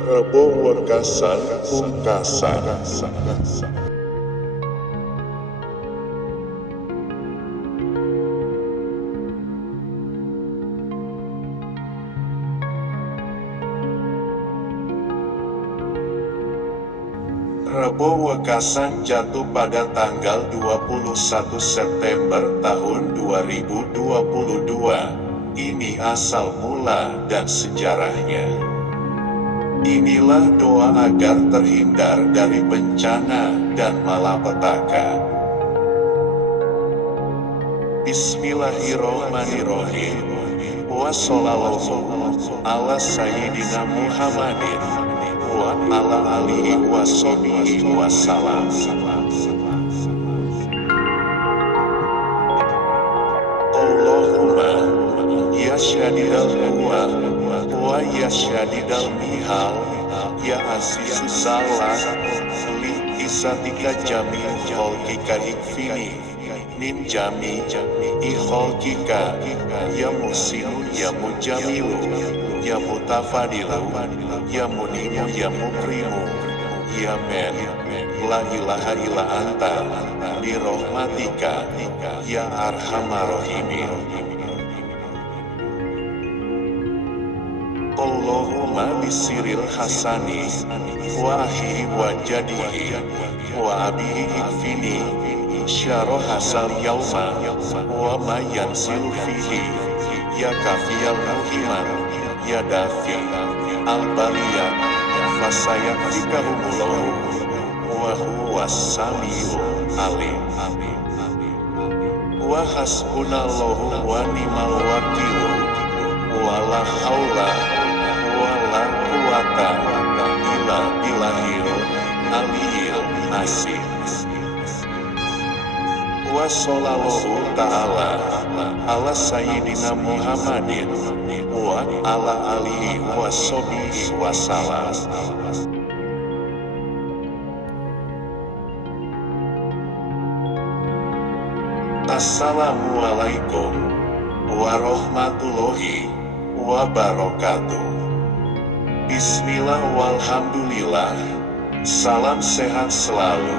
Rebo Wekasan Pungkasan. Rebo Wekasan jatuh pada tanggal 21 September tahun 2022. Ini asal mula dan sejarahnya. Inilah doa agar terhindar dari bencana dan malapetaka. Bismillahirrohmanirrohim. Wa sallallahu ala sayyidina Muhammadin wa ala alihi wa sahbihi wa salam. Allahumma ya syadidal quwa wa ya syadidal mihal ya azizu salah li isatika jami khalqika ikfini min jami khalqika ya musinu ya mujamilu ya mutafadilu ya munimu ya mukrimu ya men la ilaha illa anta bi rahmatika ya arhamar rahimin. Allahumma bisiril hasani wa ahihi wa jadihi wa abihi ikfini syarah hasal yauma wa ma yansilu fihi ya kafiyal muhiman ya dafi al-baliyah fasayakfikahumullahu wa huwas samiul alim. Wa hasbunallahu wa ni'mal wakil wala haula wala quwata illa billahil aliyil azim. Wa sallallahu ta'ala ala sayyidina Muhammadin wa ala alihi wa sahbihi wa salam. Assalamualaikum warahmatullahi wabarakatuh. Bismillah walhamdulillah. Salam sehat selalu,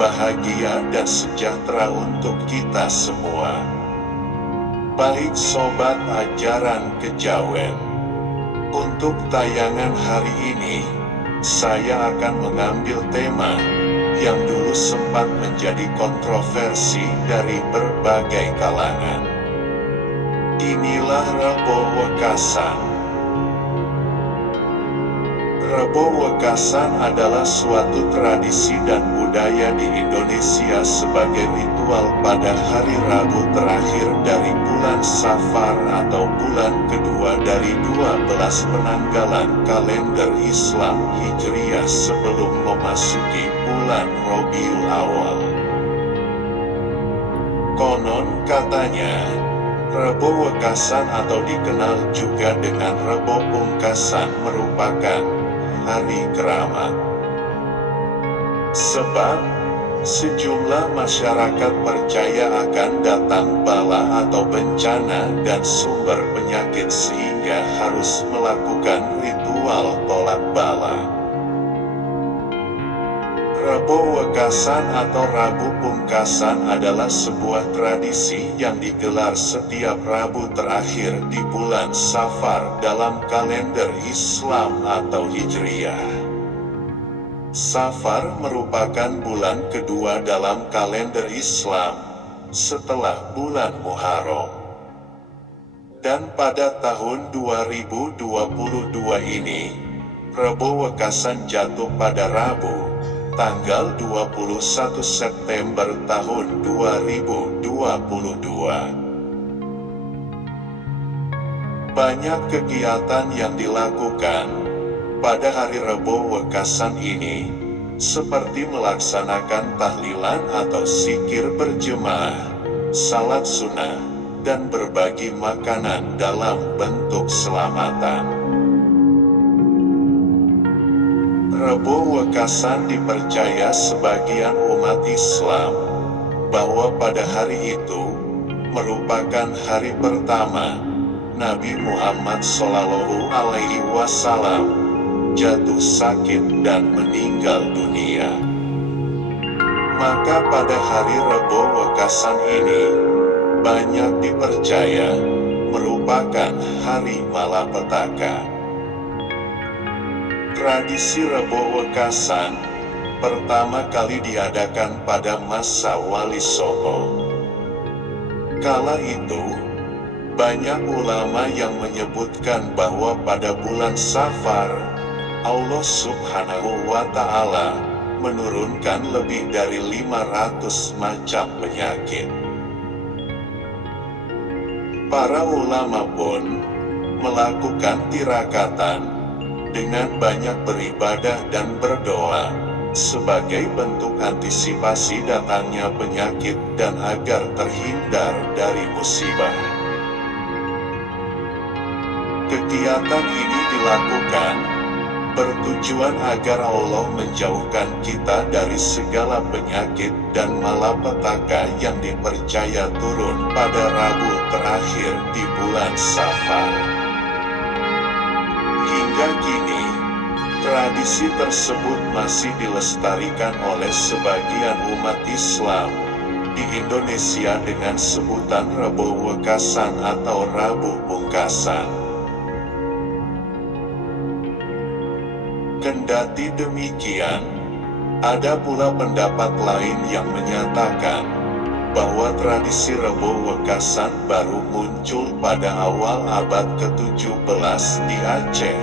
bahagia dan sejahtera untuk kita semua. Baik sobat ajaran kejawen, untuk tayangan hari ini saya akan mengambil tema yang dulu sempat menjadi kontroversi dari berbagai kalangan. Inilah Rebo Wekasan. Rebo Wekasan adalah suatu tradisi dan budaya di Indonesia sebagai ritual pada hari Rabu terakhir dari bulan Safar atau bulan kedua dari 12 penanggalan kalender Islam Hijriah sebelum memasuki bulan Rabiul Awal. Konon katanya, Rebo Wekasan atau dikenal juga dengan Rebo Pungkasan merupakan hari keramat. Sebab, sejumlah masyarakat percaya akan datang bala atau bencana dan sumber penyakit sehingga harus melakukan ritual tolak bala. Rebo Wekasan atau Rabu Pungkasan adalah sebuah tradisi yang digelar setiap Rabu terakhir di bulan Safar dalam kalender Islam atau Hijriah. Safar merupakan bulan kedua dalam kalender Islam setelah bulan Muharram. Dan pada tahun 2022 ini, Rebo Wekasan jatuh pada Rabu tanggal 21 September tahun 2022. Banyak kegiatan yang dilakukan pada hari Rebo Wekasan ini, seperti melaksanakan tahlilan atau zikir berjemaah, salat sunnah, dan berbagi makanan dalam bentuk selamatan. Rebo Wekasan dipercaya sebagian umat Islam bahwa pada hari itu merupakan hari pertama Nabi Muhammad SAW jatuh sakit dan meninggal dunia. Maka pada hari Rebo Wekasan ini, banyak dipercaya merupakan hari malapetaka. Tradisi Rebo Wekasan pertama kali diadakan pada masa Wali Songo. Kala itu, banyak ulama yang menyebutkan bahwa pada bulan Safar, Allah Subhanahu wa Ta'ala menurunkan lebih dari 500 macam penyakit. Para ulama pun melakukan tirakatan dengan banyak beribadah dan berdoa sebagai bentuk antisipasi datangnya penyakit dan agar terhindar dari musibah. Kegiatan ini dilakukan bertujuan agar Allah menjauhkan kita dari segala penyakit dan malapetaka yang dipercaya turun pada Rabu terakhir di bulan Safar. Hingga kini, tradisi tersebut masih dilestarikan oleh sebagian umat Islam di Indonesia dengan sebutan Rebo Wekasan atau Rabu Bungkasan. Kendati demikian, ada pula pendapat lain yang menyatakan bahwa tradisi Rebo Wekasan baru muncul pada awal abad ke-17 di Aceh,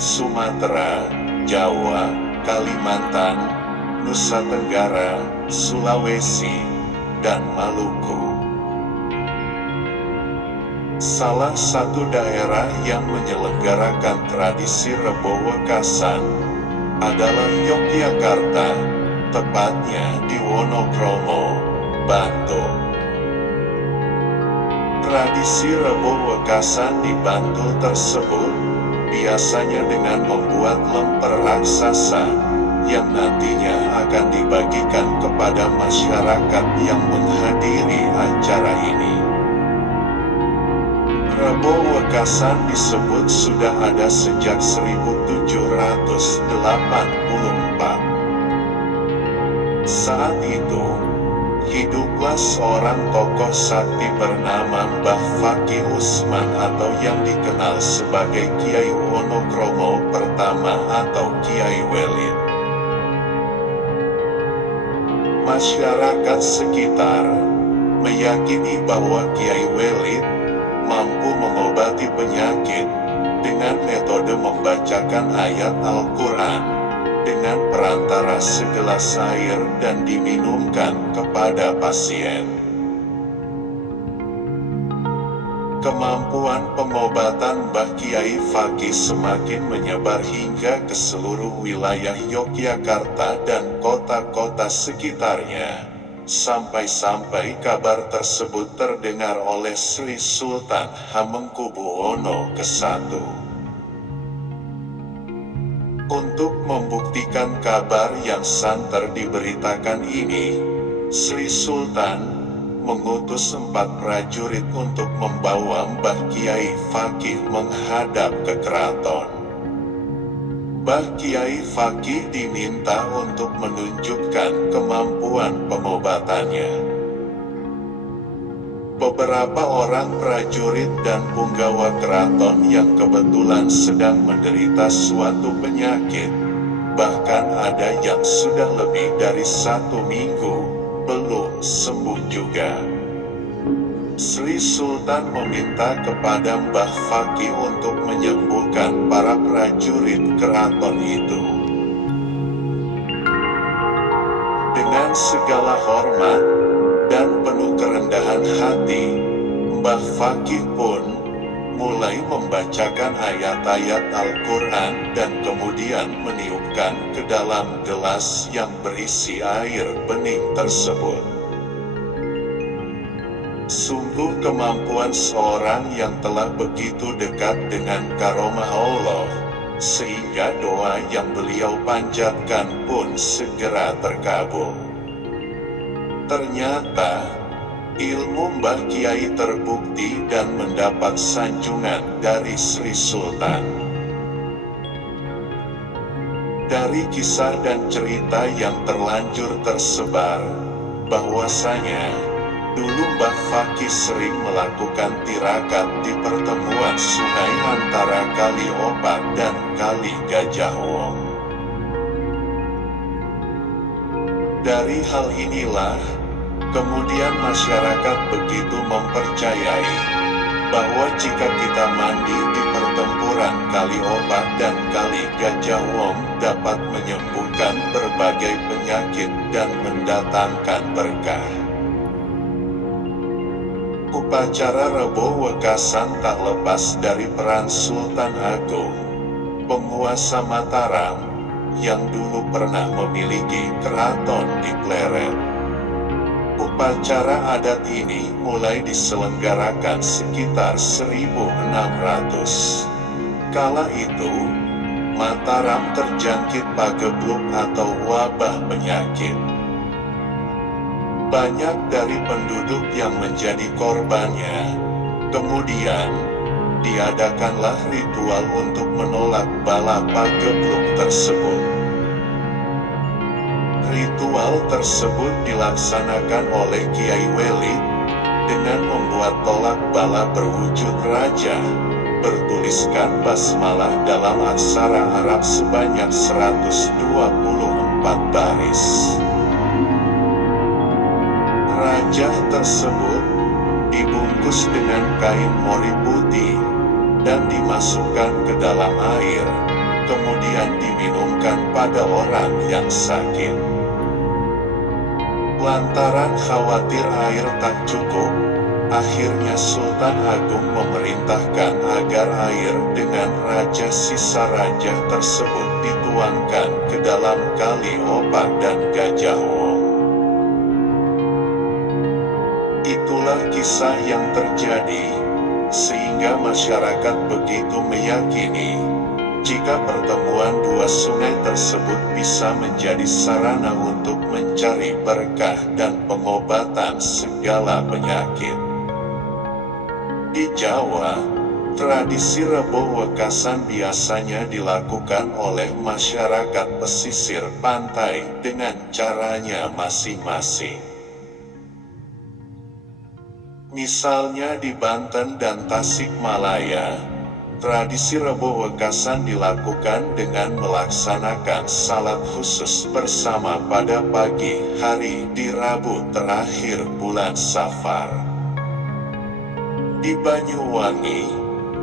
Sumatera, Jawa, Kalimantan, Nusa Tenggara, Sulawesi, dan Maluku. Salah satu daerah yang menyelenggarakan tradisi Rebo Wekasan adalah Yogyakarta, tepatnya di Wonokromo, Bantul. Tradisi Rebo Wekasan di Bantul tersebut biasanya dengan membuat lemper raksasa yang nantinya akan dibagikan kepada masyarakat yang menghadiri acara ini. Rebo Wekasan disebut sudah ada sejak 1784. Saat itu, hiduplah seorang tokoh sakti bernama Mbah Fakih Usman atau yang dikenal sebagai Kiai Wonokromo pertama atau Kiai Welid. Masyarakat sekitar meyakini bahwa Kiai Welid mampu mengobati penyakit dengan metode membacakan ayat Al-Quran dengan perantara segelas air dan diminumkan kepada pasien. Kemampuan pengobatan Mbah Kiai Fakih semakin menyebar hingga ke seluruh wilayah Yogyakarta dan kota-kota sekitarnya. Sampai-sampai kabar tersebut terdengar oleh Sri Sultan Hamengkubuwono ke-1. Untuk membuktikan kabar yang santer diberitakan ini, Sri Sultan mengutus 4 prajurit untuk membawa Mbah Kiai Fakih menghadap ke keraton. Mbah Kiai Fakih diminta untuk menunjukkan kemampuan pengobatannya. Beberapa orang prajurit dan punggawa keraton yang kebetulan sedang menderita suatu penyakit, bahkan ada yang sudah lebih dari 1 minggu, belum sembuh juga. Sri Sultan meminta kepada Mbah Fakih untuk menyembuhkan para prajurit keraton itu. Dengan segala hormat dan penuh kerendahan hati, Mbah Fakih pun mulai membacakan ayat-ayat Al-Quran dan kemudian meniupkan ke dalam gelas yang berisi air bening tersebut. Sungguh kemampuan seorang yang telah begitu dekat dengan karomah Allah, sehingga doa yang beliau panjatkan pun segera terkabul. Ternyata, ilmu Mbah Kiai terbukti dan mendapat sanjungan dari Sri Sultan. Dari kisah dan cerita yang terlanjur tersebar, bahwasanya dulu Mbah Fakih sering melakukan tirakat di pertemuan sungai antara Kali Opak dan Kali Gajah Wong. Dari hal inilah, kemudian masyarakat begitu mempercayai bahwa jika kita mandi di pertempuran Kali Opak dan Kali Gajah Wong dapat menyembuhkan berbagai penyakit dan mendatangkan berkah. Upacara Rebo Wekasan tak lepas dari peran Sultan Agung, penguasa Mataram, yang dulu pernah memiliki keraton di Pleret. Upacara adat ini mulai diselenggarakan sekitar 1600. Kala itu, Mataram terjangkit pagebluk atau wabah penyakit. Banyak dari penduduk yang menjadi korbannya. Kemudian, diadakanlah ritual untuk menolak bala pagebluk tersebut. Ritual tersebut dilaksanakan oleh Kiai Welid dengan membuat tolak bala berwujud raja, bertuliskan basmalah dalam aksara Arab sebanyak 124 baris. Raja tersebut dibungkus dengan kain mori putih dan dimasukkan ke dalam air, kemudian diminumkan pada orang yang sakit. Lantaran khawatir air tak cukup, akhirnya Sultan Agung memerintahkan agar air dengan raja sisa raja tersebut dituangkan ke dalam Kali Opak dan Gajah Wong. Itulah kisah yang terjadi, sehingga masyarakat begitu meyakini jika pertemuan dua sungai tersebut bisa menjadi sarana untuk mencari berkah dan pengobatan segala penyakit. Di Jawa, tradisi Rebo Wekasan biasanya dilakukan oleh masyarakat pesisir pantai dengan caranya masing-masing. Misalnya di Banten dan Tasikmalaya, tradisi Rebo Wekasan dilakukan dengan melaksanakan salat khusus bersama pada pagi hari di Rabu terakhir bulan Safar. Di Banyuwangi,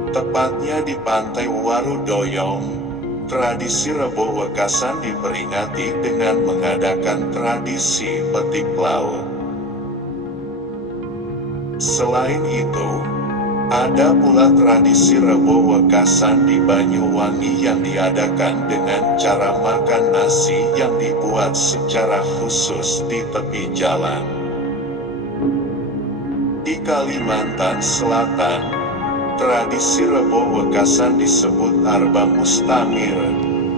tepatnya di Pantai Warudoyong, tradisi Rebo Wekasan diperingati dengan mengadakan tradisi petik laut. Selain itu, ada pula tradisi Rebo Wekasan di Banyuwangi yang diadakan dengan cara makan nasi yang dibuat secara khusus di tepi jalan. Di Kalimantan Selatan, tradisi Rebo Wekasan disebut Arba Mustamir,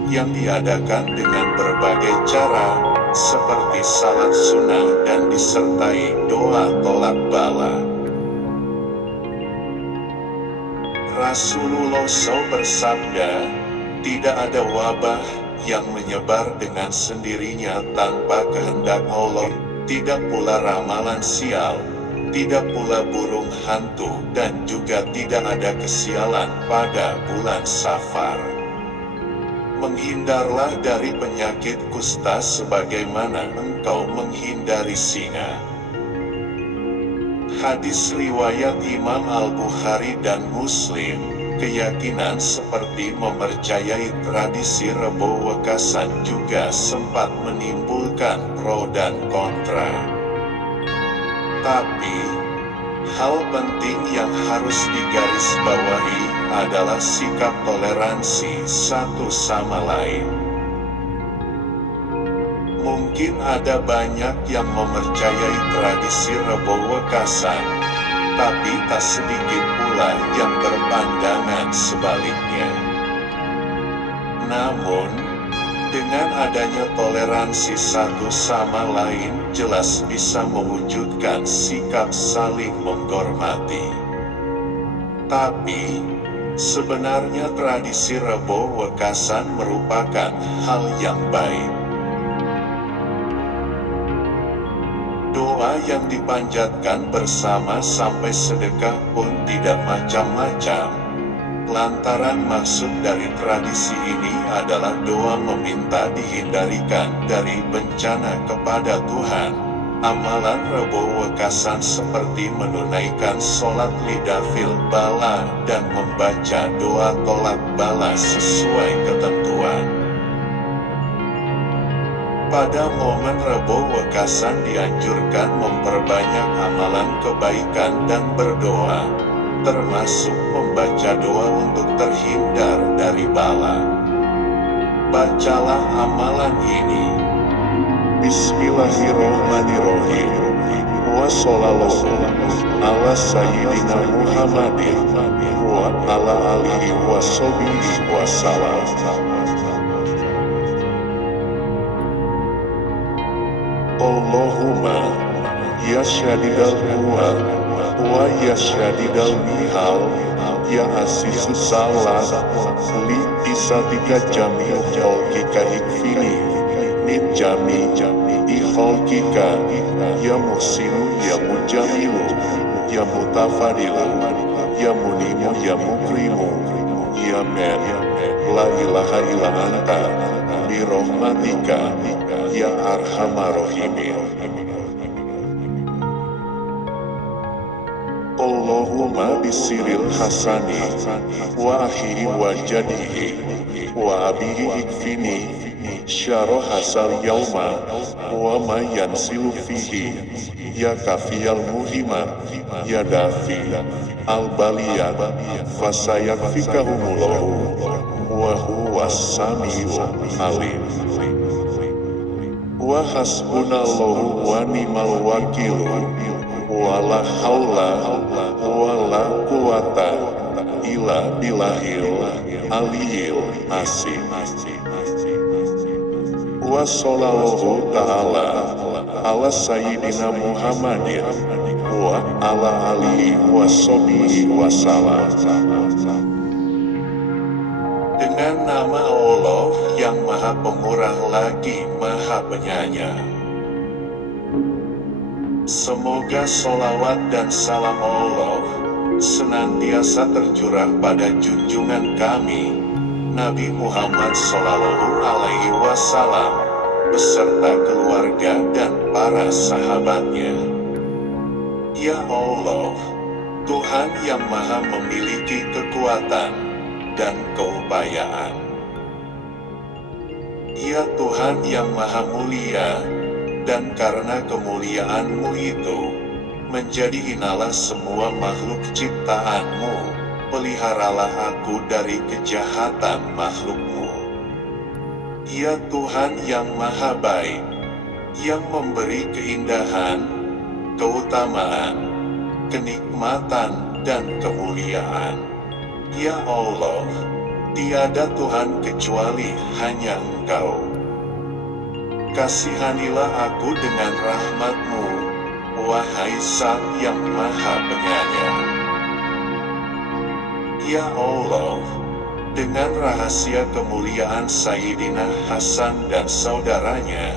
yang diadakan dengan berbagai cara, seperti salat sunnah dan disertai doa tolak bala. Rasulullah SAW bersabda, tidak ada wabah yang menyebar dengan sendirinya tanpa kehendak Allah, tidak pula ramalan sial, tidak pula burung hantu, dan juga tidak ada kesialan pada bulan Safar. Menghindarlah dari penyakit kusta sebagaimana engkau menghindari singa. Hadis riwayat Imam Al-Bukhari dan Muslim, keyakinan seperti mempercayai tradisi Rebo Wekasan juga sempat menimbulkan pro dan kontra. Tapi, hal penting yang harus digarisbawahi adalah sikap toleransi satu sama lain. Mungkin ada banyak yang mempercayai tradisi Rebo Wekasan, tapi tak sedikit pula yang berpandangan sebaliknya. Namun, dengan adanya toleransi satu sama lain jelas bisa mewujudkan sikap saling menghormati. Tapi, Sebenarnya tradisi Rebo Wekasan merupakan hal yang baik. Doa yang dipanjatkan bersama sampai sedekah pun tidak macam-macam. Lantaran maksud dari tradisi ini adalah doa meminta dihindarikan dari bencana kepada Tuhan. Amalan Rebo Wekasan seperti menunaikan sholat lidah fil bala dan membaca doa tolak bala sesuai ketentuan. Pada momen Rebo Wekasan dianjurkan memperbanyak amalan kebaikan dan berdoa, termasuk membaca doa untuk terhindar dari bala. Bacalah amalan ini. Bismillahirrohmanirrohim. Wa shollallahu ala sayyidina Muhammadin wa ala alihi wa sahbihi wa salam. Allahumma ya syadidal quwa wa ya syadidal mihal ya asisu salah li isatika jami'u khalqika ikfini min jami ikhalqika ya muhsinu ya mujamilu ya mutafadilu ya munimu ya mukrimu ya men la ilaha illa anta birahmatika ya arhamar rahimin. Allahumma bisiril hasani wa akhihi wa jadihi wa abihi ikfini syarah hasal yauma wa ma yansilu fihi ya kafiyal muhiman ya dafi al baliyat fasayakfikahumullahu wa huwas sami'ul alim. Wa hasbunallahu wa ni'mal wakilu wala haula wala quwata illa billahil aliyil azim. Wa sallallahu ta'ala ala sayyidina Muhammadin wa ala alihi wa sahbihi wa salam. Dengan nama Allah yang Maha Pemurah lagi Maha Penyayang. Semoga sholawat dan salam Allah senantiasa tercurah pada junjungan kami, Nabi Muhammad Sallallahu Alaihi Wasallam, beserta keluarga dan para sahabatnya. Ya Allah, Tuhan yang Maha memiliki kekuatan dan keupayaan. Ya Tuhan yang Maha Mulia, dan karena kemuliaan-Mu itu, menjadi hinalah semua makhluk ciptaan-Mu, peliharalah aku dari kejahatan makhluk-Mu. Ya Tuhan yang Maha Baik, yang memberi keindahan, keutamaan, kenikmatan, dan kemuliaan. Ya Allah, tiada Tuhan kecuali hanya Engkau. Kasihanilah aku dengan rahmat-Mu, wahai Sang yang Maha Penyayang. Ya Allah, dengan rahasia kemuliaan Sayyidina Hasan dan saudaranya,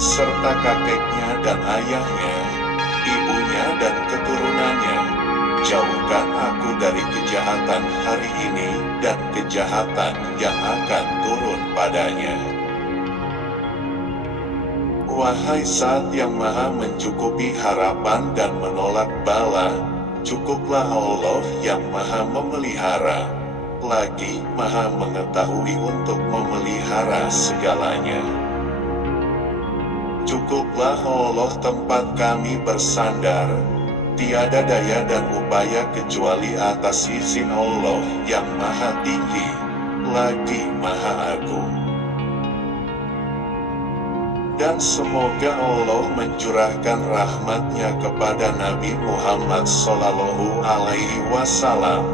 serta kakeknya dan ayahnya, ibunya dan keturunannya, jauhkan aku dari kejahatan hari ini dan kejahatan yang akan turun padanya. Wahai Zat yang Maha mencukupi harapan dan menolak bala, cukuplah Allah yang Maha memelihara, lagi Maha mengetahui untuk memelihara segalanya. Cukuplah Allah tempat kami bersandar, tiada daya dan upaya kecuali atas izin Allah yang Maha Tinggi, lagi Maha Agung. Dan semoga Allah mencurahkan rahmat-Nya kepada Nabi Muhammad Sallallahu Alaihi Wasallam,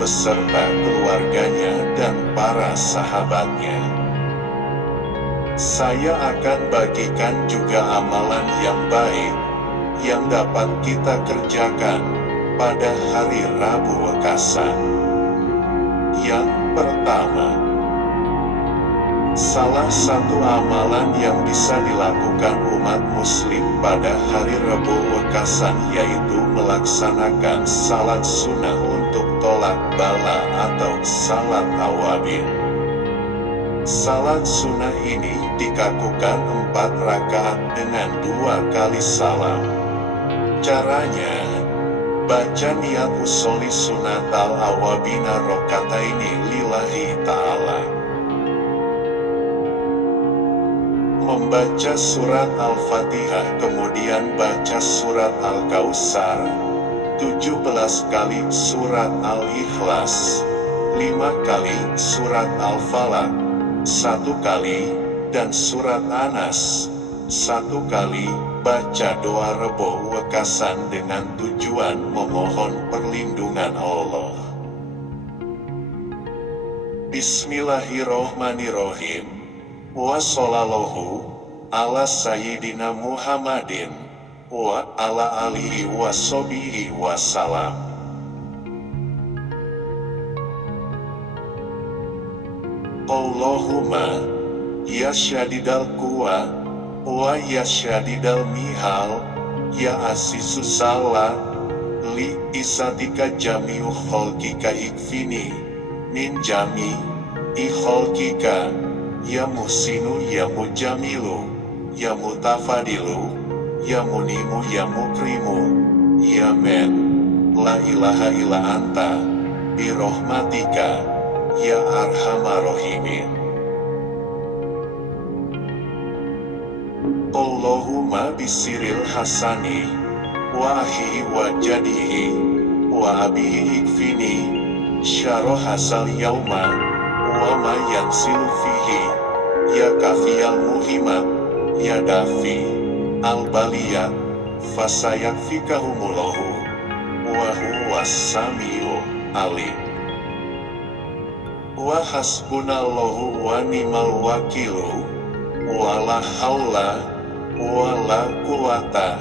beserta keluarganya dan para sahabatnya. Saya akan bagikan juga amalan yang baik, yang dapat kita kerjakan pada hari Rabu Wekasan. Yang pertama, salah satu amalan yang bisa dilakukan umat muslim pada hari Rebo Wekasan yaitu melaksanakan salat sunnah untuk tolak bala atau salat awabin. Salat sunnah ini dikakukan 4 rakaat dengan 2 kali salam. Caranya, baca niat usoli sunatal awabina rokataini lillahi ta'ala. Membaca surat Al-Fatihah kemudian baca surat Al-Kautsar 17 kali, surat Al-Ikhlas 5 kali, surat Al-Falaq 1 kali, dan surat Anas 1 kali. Baca doa Rebo Wekasan dengan tujuan memohon perlindungan Allah. Bismillahirrohmanirrohim. Wa shollallahu ala sayyidina Muhammadin wa ala alihi wa sahbihi wasalam. Allahumma ya syadidal quwa wa ya syadidal mihal, ya asisu salah, li isatika jami'u kholkika ikfini, min jami, ikholkika, ya muhsinu ya mujamilu, ya mutafadilu, ya munimu ya mukrimu, ya men, la ilaha illa anta, birohmatika, ya arhamar rahimin. Allahumma bisiril hasani wa ahihi wa jadihi wa abihi ikfini syarah hasal yauma wa ma yansilu fihi, ya kafiyal muhimat, ya dafi al baliyat fasayakfikahumullahu wa huwas samiu alim. Wa hasbunallahu wa ni'mal wakilu wa la haula wala quwata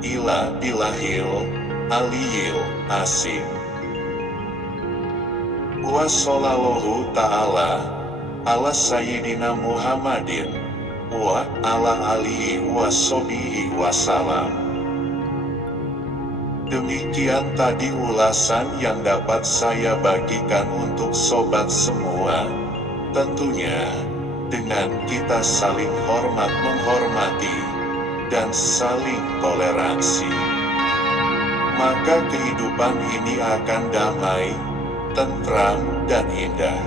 illa billahil aliyil azim. Wa shollallahu ta'ala ala sayyidina Muhammadin wa ala alihi wa sahbihi wasalam. Demikian tadi ulasan yang dapat saya bagikan untuk sobat semua, tentunya dengan kita saling hormat menghormati dan saling toleransi, maka kehidupan ini akan damai, tentram, dan indah.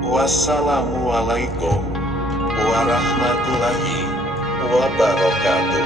Wassalamualaikum warahmatullahi wabarakatuh.